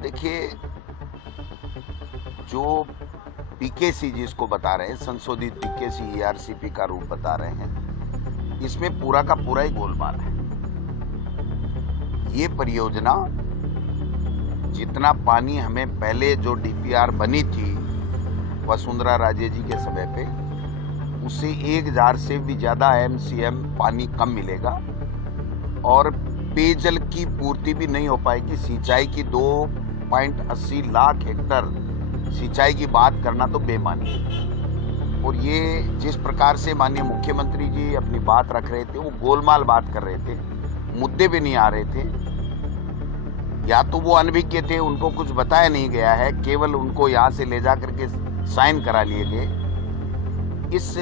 देखिए, जो पीकेसी जिसको बता रहे हैं, संशोधित पीकेसी ईआरसीपी का रूप बता रहे हैं, इसमें पूरा का पूरा ही गोलमाल है। ये परियोजना जितना पानी हमें पहले जो डीपीआर बनी थी वसुंधरा राजे जी के समय पे, उससे 1000 से भी ज्यादा एमसीएम पानी कम मिलेगा और पेयजल की पूर्ति भी नहीं हो पाएगी। सिंचाई की 2.80 लाख हेक्टर सिंचाई की बात करना तो बेमानी है। और ये जिस प्रकार से माननीय मुख्यमंत्री जी अपनी बात रख रहे थे, वो गोलमाल बात कर रहे थे, मुद्दे भी नहीं आ रहे थे। या तो वो अनभिज्ञ थे, उनको कुछ बताया नहीं गया है, केवल उनको यहाँ से ले जा करके साइन करा लिए गए। इस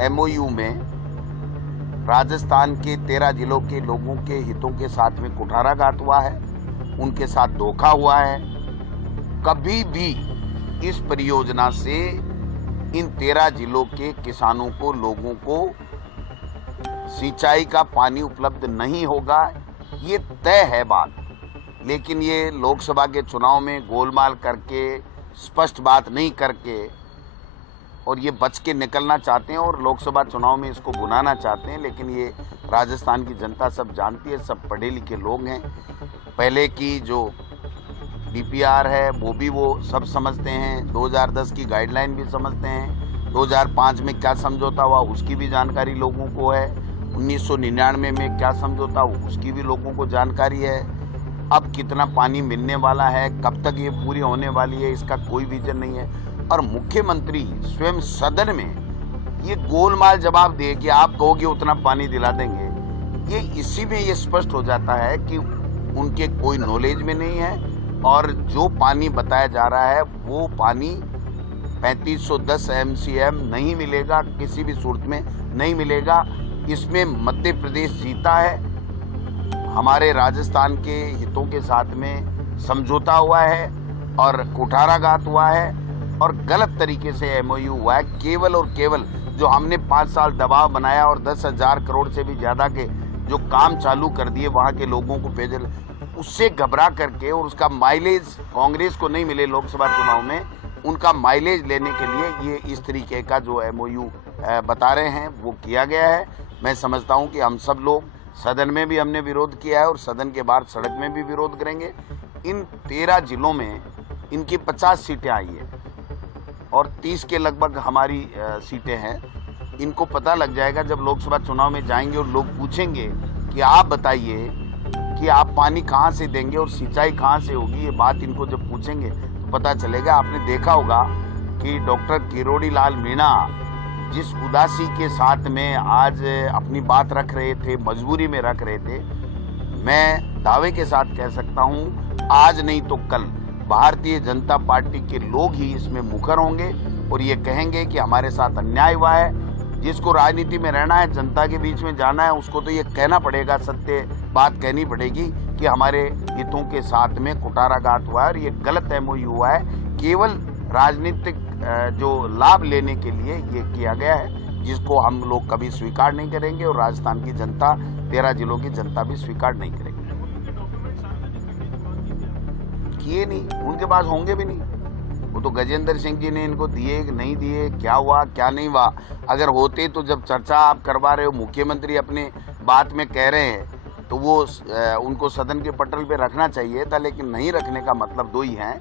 एमओयू में राजस्थान के 13 जिलों के लोगों के हितों के साथ में कुठाराघात हुआ है, उनके साथ धोखा हुआ है। कभी भी इस परियोजना से इन 13 जिलों के किसानों को, लोगों को सिंचाई का पानी उपलब्ध नहीं होगा, ये तय है बात। लेकिन ये लोकसभा के चुनाव में गोलमाल करके, स्पष्ट बात नहीं करके, और ये बच के निकलना चाहते हैं और लोकसभा चुनाव में इसको बुलाना चाहते हैं। लेकिन ये राजस्थान की जनता सब जानती है, सब पढ़े लिखे लोग हैं। पहले की जो डीपीआर है वो सब समझते हैं, 2010 की गाइडलाइन भी समझते हैं, 2005 में क्या समझौता हुआ उसकी भी जानकारी लोगों को है, 1999 में क्या समझौता हुआ उसकी भी लोगों को जानकारी है। अब कितना पानी मिलने वाला है, कब तक ये पूरी होने वाली है, इसका कोई विजन नहीं है। और मुख्यमंत्री स्वयं सदन में ये गोलमाल जवाब दे कि आप कहोगे उतना पानी दिला देंगे, ये इसी में ये स्पष्ट हो जाता है कि उनके कोई नॉलेज में नहीं है। और जो पानी बताया जा रहा है वो पानी 3510 एमसीएम नहीं मिलेगा, किसी भी सूरत में नहीं मिलेगा। इसमें मध्य प्रदेश जीता है, हमारे राजस्थान के हितों के साथ में समझौता हुआ है और कुठाराघात हुआ है और गलत तरीके से एमओयू हुआ है। केवल और केवल जो हमने 5 साल दबाव बनाया और 10,000 करोड़ से भी ज्यादा के जो काम चालू कर दिए वहां के लोगों को पेयजल, उससे घबरा करके, और उसका माइलेज कांग्रेस को नहीं मिले लोकसभा चुनाव में, उनका माइलेज लेने के लिए ये इस तरीके का जो एमओयू बता रहे हैं वो किया गया है। मैं समझता हूं कि हम सब लोग सदन में भी हमने विरोध किया है और सदन के बाहर सड़क में भी विरोध करेंगे। इन 13 जिलों में इनकी 50 सीटें आई है और 30 के लगभग हमारी सीटें हैं। इनको पता लग जाएगा जब लोकसभा चुनाव में जाएंगे और लोग पूछेंगे कि आप बताइए कि आप पानी कहाँ से देंगे और सिंचाई कहाँ से होगी। ये बात इनको जब पूछेंगे तो पता चलेगा। आपने देखा होगा कि डॉक्टर किरोड़ी लाल मीणा जिस उदासी के साथ में आज अपनी बात रख रहे थे, मजबूरी में रख रहे थे, मैं दावे के साथ कह सकता हूँ आज नहीं तो कल भारतीय जनता पार्टी के लोग ही इसमें मुखर होंगे और ये कहेंगे कि हमारे साथ अन्याय हुआ है। जिसको राजनीति में रहना है, जनता के बीच में जाना है, उसको तो ये कहना पड़ेगा, सत्य बात कहनी पड़ेगी कि हमारे हितों के साथ में कुठाराघात हुआ है और ये गलत एमओयू हुआ है। केवल राजनीतिक जो लाभ लेने के लिए ये किया गया है, जिसको हम लोग कभी स्वीकार नहीं करेंगे और राजस्थान की जनता, 13 जिलों की जनता भी स्वीकार नहीं करेगी। किए नहीं, उनके पास होंगे भी नहीं। वो तो गजेंद्र सिंह जी ने इनको दिए नहीं दिए, क्या हुआ क्या नहीं हुआ। अगर होते तो जब चर्चा आप करवा रहे हो, मुख्यमंत्री अपने बात में कह रहे हैं, तो वो उनको सदन के पटल पे रखना चाहिए था। लेकिन नहीं रखने का मतलब दो ही है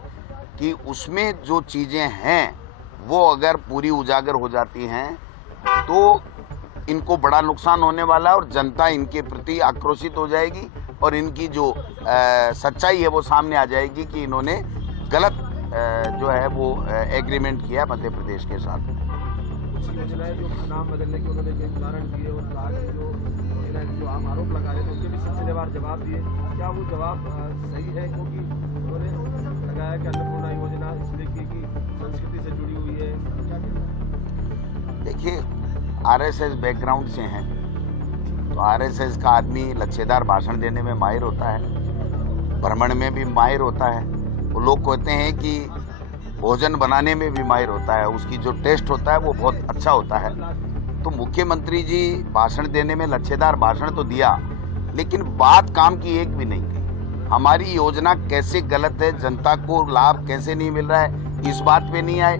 कि उसमें जो चीजें हैं वो अगर पूरी उजागर हो जाती हैं तो इनको बड़ा नुकसान होने वाला है और जनता इनके प्रति आक्रोशित हो जाएगी और इनकी जो सच्चाई है वो सामने आ जाएगी कि इन्होंने गलत जो है वो एग्रीमेंट किया मध्य प्रदेश के साथ। योजनाएं जो नाम बदलने के उन्होंने जो उदाहरण दिए और कहा कि जो योजनाएं जो आप आरोप लगा रहे थे उसके भी सिलसिलेवार जवाब दिए, क्या वो जवाब सही है? क्योंकि उन्होंने लगाया कि अन्नपूर्णा योजना इस तरीके की संस्कृति से जुड़ी हुई है। देखिए, आरएसएस बैकग्राउंड से हैं तो आरएसएस का आदमी लच्छेदार भाषण देने में माहिर होता है, भ्रमण में भी माहिर होता है। वो लोग कहते हैं कि भोजन बनाने में भी माहिर होता है, उसकी जो टेस्ट होता है वो बहुत अच्छा होता है। तो मुख्यमंत्री जी भाषण देने में लच्छेदार भाषण तो दिया, लेकिन बात काम की एक भी नहीं की। हमारी योजना कैसे गलत है, जनता को लाभ कैसे नहीं मिल रहा है, इस बात पे नहीं आए।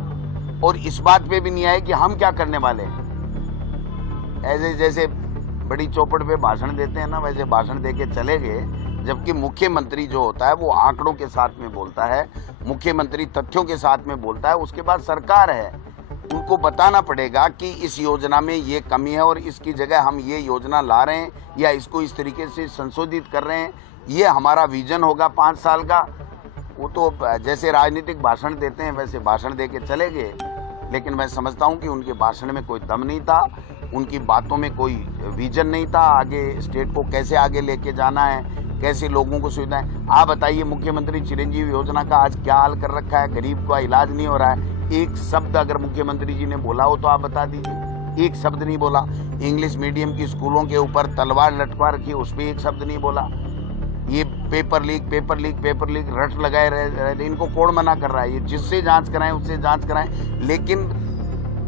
और इस बात पे भी नहीं आए कि हम क्या करने वाले हैं। ऐसे जैसे बड़ी चौपट पे भाषण देते हैं ना, वैसे भाषण दे के चले गए। जबकि मुख्यमंत्री जो होता है वो आंकड़ों के साथ में बोलता है, मुख्यमंत्री तथ्यों के साथ में बोलता है। उसके बाद सरकार है, उनको बताना पड़ेगा कि इस योजना में ये कमी है और इसकी जगह हम ये योजना ला रहे हैं या इसको इस तरीके से संशोधित कर रहे हैं, ये हमारा विजन होगा 5 साल का। वो तो जैसे राजनीतिक भाषण देते हैं वैसे भाषण दे के चले गए। लेकिन मैं समझता हूं कि उनके भाषण में कोई दम नहीं था, उनकी बातों में कोई विजन नहीं था, आगे स्टेट को कैसे आगे लेके जाना है, कैसे लोगों को सुविधाएं। आप बताइए, मुख्यमंत्री चिरंजीवी योजना का आज क्या हाल कर रखा है, गरीब का इलाज नहीं हो रहा है। एक शब्द अगर मुख्यमंत्री जी ने बोला हो तो आप बता दीजिए, एक शब्द नहीं बोला। इंग्लिश मीडियम की स्कूलों के ऊपर तलवार लटका रखी, उस पर एक शब्द नहीं बोला। ये पेपर लीक रट लगाए रहे। इनको कौन मना कर रहा है? ये जिससे जांच कराएं उससे जांच कराएं, लेकिन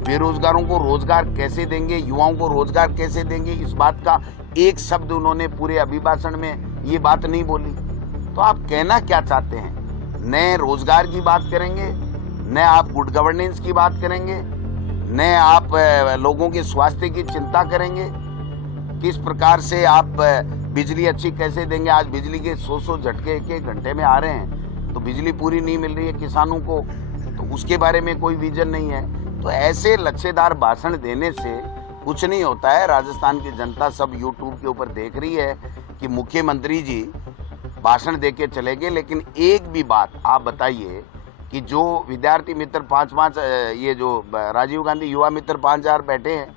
बेरोजगारों को रोजगार कैसे देंगे, युवाओं को रोजगार कैसे देंगे, इस बात का एक शब्द उन्होंने पूरे अभिभाषण में ये बात नहीं बोली। तो आप कहना क्या चाहते हैं? नए रोजगार की बात करेंगे, न आप गुड गवर्नेंस की बात करेंगे, न आप लोगों के स्वास्थ्य की चिंता करेंगे, किस प्रकार से आप बिजली अच्छी कैसे देंगे। आज बिजली के 100 झटके एक घंटे में आ रहे हैं, तो बिजली पूरी नहीं मिल रही है किसानों को, तो उसके बारे में कोई विजन नहीं है। तो ऐसे लक्ष्यदार भाषण देने से कुछ नहीं होता है। राजस्थान की जनता सब यूट्यूब के ऊपर देख रही है कि मुख्यमंत्री जी भाषण दे के चले गए, लेकिन एक भी बात आप बताइए कि जो विद्यार्थी मित्र 5-5 ये जो राजीव गांधी युवा मित्र 5000 बैठे हैं,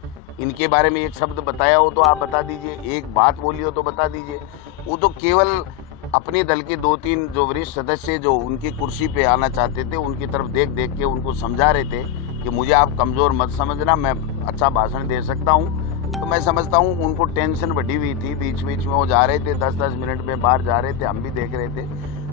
इनके बारे में एक शब्द बताया हो तो आप बता दीजिए, एक बात बोली हो तो बता दीजिए। वो तो केवल अपने दल के 2-3 जो वरिष्ठ सदस्य जो उनकी कुर्सी पे आना चाहते थे, उनकी तरफ देख देख के उनको समझा रहे थे कि मुझे आप कमज़ोर मत समझना, मैं अच्छा भाषण दे सकता हूँ। तो मैं समझता हूँ उनको टेंशन बढ़ी हुई थी, बीच बीच में वो जा रहे थे, 10-10 मिनट में बाहर जा रहे थे, हम भी देख रहे थे।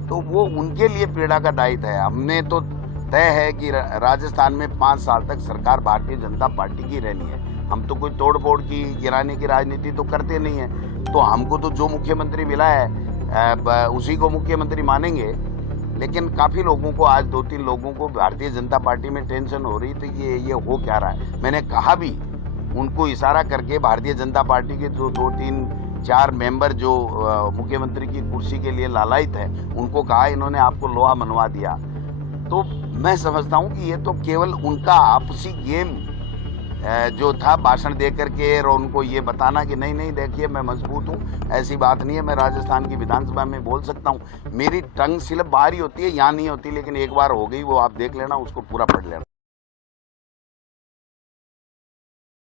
तो वो उनके लिए पीड़ा का दायित्व है। हमने तो तय है कि राजस्थान में 5 साल तक सरकार भारतीय जनता पार्टी की रहनी है। हम तो कोई तोड़ फोड़ की गिराने की राजनीति तो करते नहीं है। तो हमको तो जो मुख्यमंत्री मिला है उसी को मुख्यमंत्री मानेंगे। लेकिन काफ़ी लोगों को, आज 2-3 लोगों को भारतीय जनता पार्टी में टेंशन हो रही थी कि ये हो क्या रहा है। मैंने कहा भी उनको इशारा करके, भारतीय जनता पार्टी के जो 2-3-4 मेंबर जो मुख्यमंत्री की कुर्सी के लिए लालायित है, उनको कहा इन्होंने आपको लोहा मनवा दिया। तो मैं समझता हूँ कि ये तो केवल उनका आपसी गेम जो था भाषण दे करके, और उनको ये बताना कि नहीं देखिए मैं मजबूत हूँ, ऐसी बात नहीं है। मैं राजस्थान की विधानसभा में बोल सकता हूँ, मेरी टंग स्लिप बाहर ही होती है, यहाँ नहीं होती। लेकिन एक बार हो गई, वो आप देख लेना, उसको पूरा पढ़ लेना।